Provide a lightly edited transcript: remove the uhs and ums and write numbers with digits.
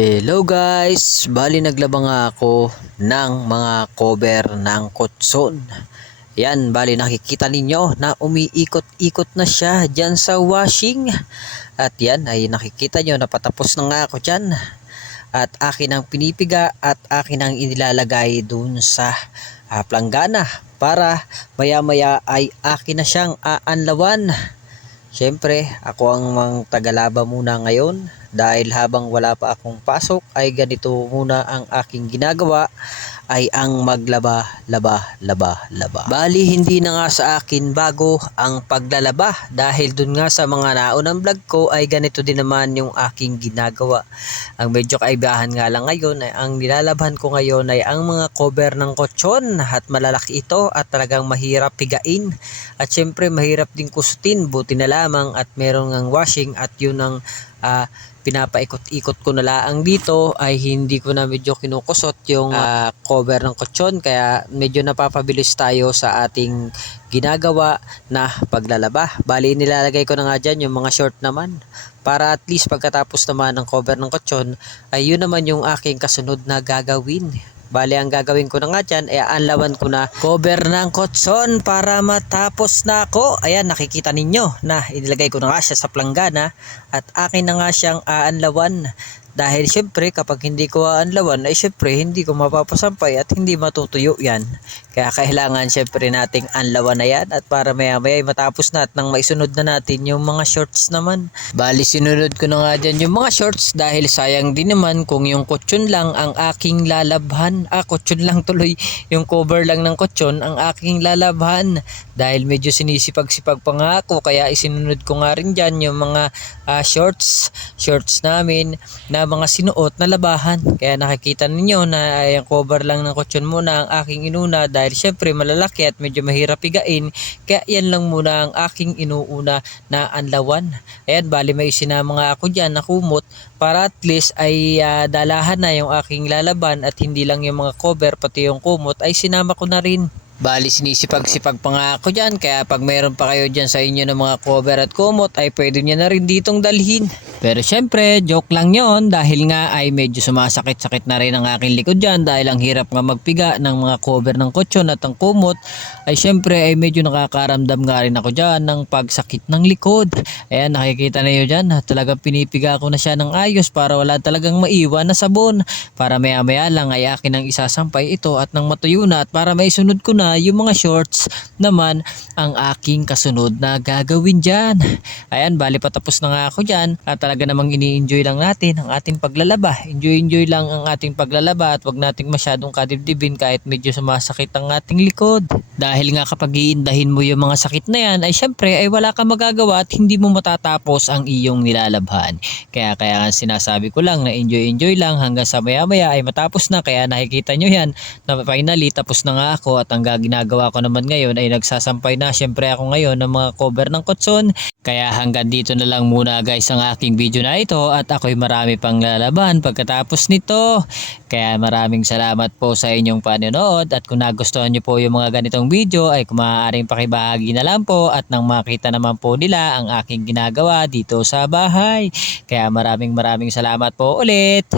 Hello guys, bali naglaba nga ako ng mga cover ng kutson. Yan, bali nakikita ninyo na umiikot-ikot na siya dyan sa washing. At yan ay nakikita nyo na patapos na nga ako dyan. At akin ang pinipiga at akin ang inilalagay dun sa planggana para maya maya ay akin na siyang aanlawan. Siyempre, ako ang tagalaba muna ngayon dahil habang wala pa akong pasok ay ganito muna ang aking ginagawa ay ang maglaba, laba. Bali, hindi na nga sa akin bago ang paglalaba dahil dun nga sa mga naunang vlog ko ay ganito din naman yung aking ginagawa. Ang medyo kaibahan nga lang ngayon ay ang nilalabhan ko ngayon ay ang mga cover ng kutsyon at malalaki ito at talagang mahirap pigain at syempre mahirap din kusutin, buti na lamang at meron ngang washing at yun ang pinapaikot-ikot ko na laang dito ay hindi ko na medyo kinukusot yung cover ng kutsyon, kaya medyo napapabilis tayo sa ating ginagawa na paglalaba. Bali nilalagay ko na nga dyan yung mga short naman para at least pagkatapos naman ng cover ng kutsyon ay yun naman yung aking kasunod na gagawin. Bali ang gagawin ko na nga dyan ay aanlawan ko na cover ng kutson para matapos na ako. Ayan, nakikita ninyo na inilagay ko na nga siya sa planggana at akin na nga siyang aanlawan. Dahil syempre kapag hindi ko aanlawan ay syempre hindi ko mapapasampay at hindi matutuyo yan. Kaya kailangan syempre nating anlawan na yan at para maya maya ay matapos na at nang maisunod na natin yung mga shorts naman. Bali sinunod ko na nga dyan yung mga shorts dahil sayang din naman kung yung kutsyon lang ang aking lalabhan. Kutsyon lang tuloy, yung cover lang ng kutsyon ang aking lalabhan. Dahil medyo sinisipag-sipag pa nga ako kaya isinunod ko nga rin dyan yung mga shorts namin na mga sinuot na labahan. Kaya nakikita ninyo na yung cover lang ng kutsyon muna ang aking inuna dahil syempre malalaki at medyo mahirap pigain. Kaya yan lang muna ang aking inuuna na anlawan. Ayan, bali may sinama nga ako dyan na kumot para at least ay dalahan na yung aking lalaban at hindi lang yung mga cover pati yung kumot ay sinama ko na rin. Bali sinisipag-sipag pa nga ako dyan kaya pag mayroon pa kayo dyan sa inyo ng mga cover at kumot ay pwede nyo na rin ditong dalhin. Pero syempre joke lang yon dahil nga ay medyo sumasakit-sakit na rin ang aking likod dyan dahil ang hirap nga magpiga ng mga cover ng kutsyon at ang kumot ay syempre ay medyo nakakaramdam nga rin ako dyan ng pagsakit ng likod. Ayan, nakikita na nyo dyan talagang pinipiga ko na siya ng ayos para wala talagang maiwan na sabon para maya maya lang ay akin ang isasampay ito at nang matuyo na at para maisunod ko na yung mga shorts naman ang aking kasunod na gagawin dyan. Ayan, bali patapos na nga ako dyan at talaga namang ini-enjoy lang natin ang ating paglalaba. Enjoy lang ang ating paglalaba at wag nating masyadong kadibdibin kahit medyo sumasakit ang ating likod. Dahil nga kapag iindahin mo yung mga sakit na yan ay syempre ay wala kang magagawa at hindi mo matatapos ang iyong nilalabhan. Kaya nga sinasabi ko lang na enjoy lang hanggang sa maya maya ay matapos na. Kaya nakikita nyo yan na finally tapos na nga ako at ang ginagawa ko naman ngayon ay nagsasampay na syempre ako ngayon ng mga cover ng kutson. Kaya hanggang dito na lang muna guys ang aking video na ito at ako'y marami pang lalaban pagkatapos nito. Kaya maraming salamat po sa inyong panonood at kung nagustuhan nyo po yung mga ganitong video ay kung maaaring pakibahagi na lang po at nang makita naman po nila ang aking ginagawa dito sa bahay. Kaya maraming salamat po ulit.